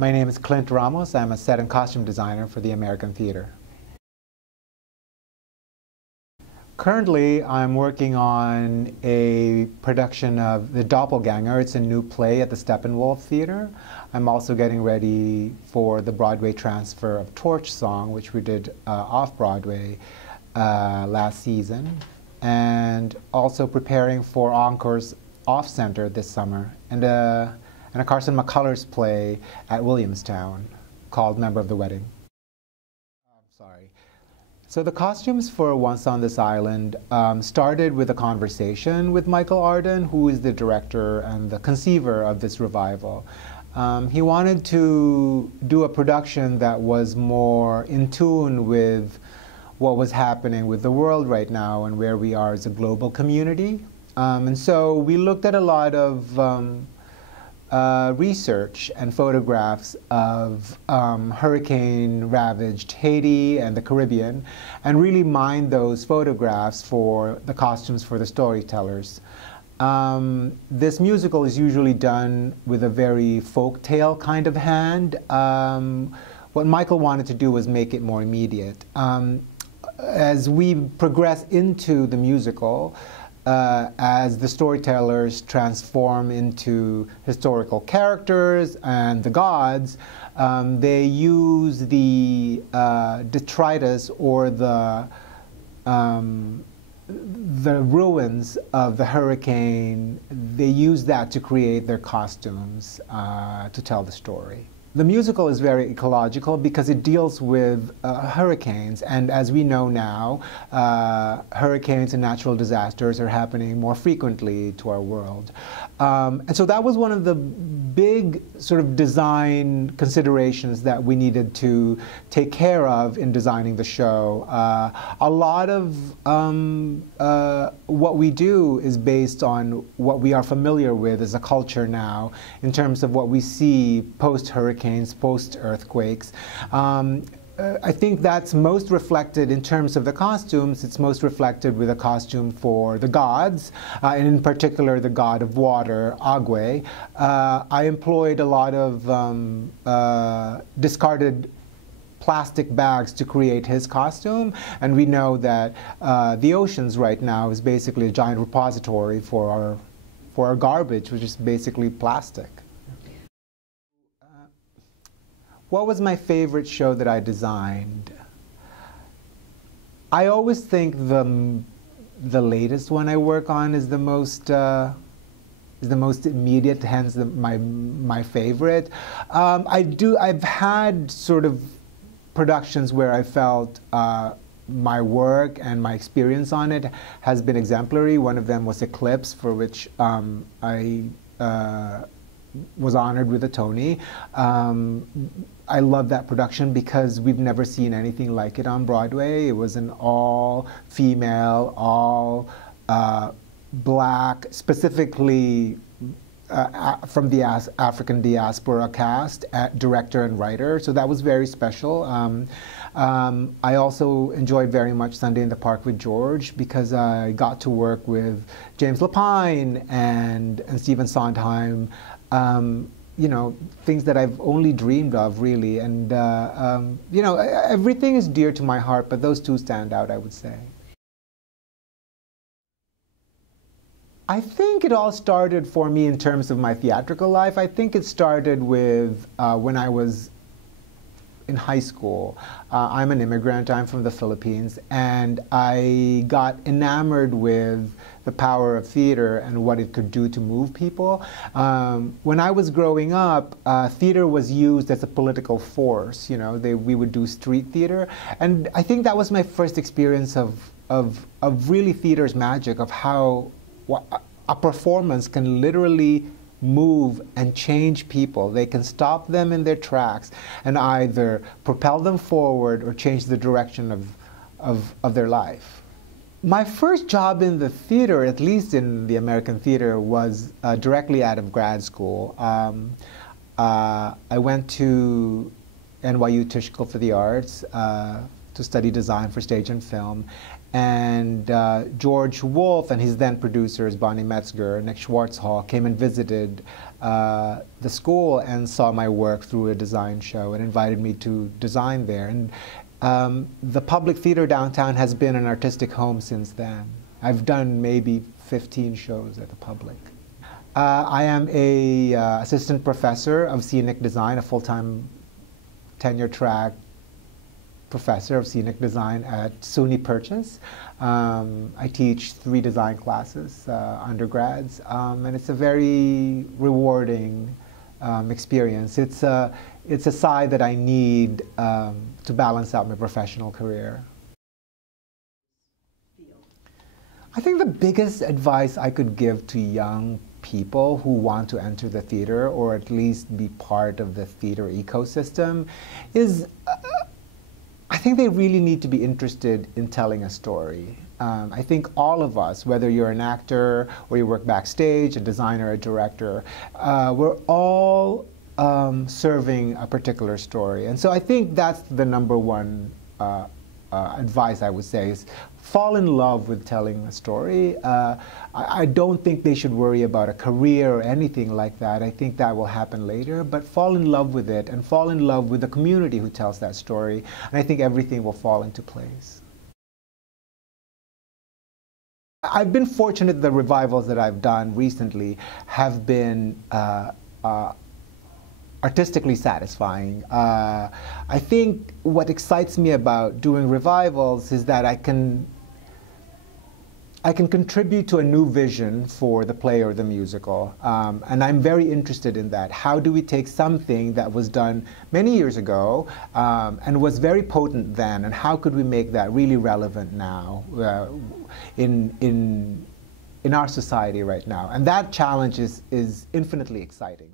My name is Clint Ramos. I'm a set and costume designer for the American Theater. Currently, I'm working on a production of The Doppelganger. It's a new play at the Steppenwolf Theater. I'm also getting ready for the Broadway transfer of Torch Song, which we did off-Broadway last season, and also preparing for Encore's Off-Center this summer, and a Carson McCullers play at Williamstown called Member of the Wedding. I'm sorry. So the costumes for Once on This Island started with a conversation with Michael Arden, who is the director and the conceiver of this revival. He wanted to do a production that was more in tune with what was happening with the world right now and where we are as a global community. And so we looked at a lot of research and photographs of hurricane-ravaged Haiti and the Caribbean, and really mined those photographs for the costumes for the storytellers. This musical is usually done with a very folk tale kind of hand. What Michael wanted to do was make it more immediate. As we progress into the musical, as the storytellers transform into historical characters and the gods, they use the detritus or the ruins of the hurricane. They use that to create their costumes to tell the story. The musical is very ecological because it deals with hurricanes, and as we know now, hurricanes and natural disasters are happening more frequently to our world. And so that was one of the big sort of design considerations that we needed to take care of in designing the show. A lot of what we do is based on what we are familiar with as a culture now in terms of what we see post-hurricane, post-earthquakes. I think that's most reflected in terms of the costumes. It's most reflected with a costume for the gods, and in particular the god of water, Agwe. I employed a lot of discarded plastic bags to create his costume, and we know that the oceans right now is basically a giant repository for our garbage, which is basically plastic. What was my favorite show that I designed? I always think the latest one I work on is the most immediate, hence my favorite. I've had sort of productions where I felt my work and my experience on it has been exemplary. One of them was Eclipse, for which I was honored with a Tony. I love that production because we've never seen anything like it on Broadway. It was an all-female, all black, specifically from the African diaspora cast, director and writer. So that was very special. I also enjoyed very much Sunday in the Park with George because I got to work with James Lapine and Stephen Sondheim. You know, things that I've only dreamed of, really. And, you know, everything is dear to my heart, but those two stand out, I would say. I think it all started for me in terms of my theatrical life. I think it started with when I was in high school. I'm an immigrant, I'm from the Philippines, and I got enamored with the power of theater and what it could do to move people. When I was growing up, theater was used as a political force. You know, we would do street theater, and I think that was my first experience of really theater's magic, of how a performance can literally move and change people. They can stop them in their tracks and either propel them forward or change the direction of their life. My first job in the theater, at least in the American theater, was directly out of grad school. I went to NYU Tisch School for the Arts to study design for stage and film. And George Wolfe and his then producers, Bonnie Metzger, Nick Schwarzhall, came and visited the school and saw my work through a design show and invited me to design there. And the Public Theater downtown has been an artistic home since then. I've done maybe 15 shows at the Public. I am a assistant professor of scenic design, a full-time tenure-track professor of scenic design at SUNY Purchase. I teach 3 design classes, undergrads, and it's a very rewarding experience. It's a side that I need to balance out my professional career. I think the biggest advice I could give to young people who want to enter the theater, or at least be part of the theater ecosystem, is I think they really need to be interested in telling a story. I think all of us, whether you're an actor or you work backstage, a designer, a director, we're all serving a particular story. And so I think that's the number one advice I would say is fall in love with telling a story. I don't think they should worry about a career or anything like that. I think that will happen later, but fall in love with it and fall in love with the community who tells that story, and I think everything will fall into place. I've been fortunate the revivals that I've done recently have been artistically satisfying. I think what excites me about doing revivals is that I can contribute to a new vision for the play or the musical, and I'm very interested in that. How do we take something that was done many years ago and was very potent then, and how could we make that really relevant now in our society right now? And that challenge is infinitely exciting.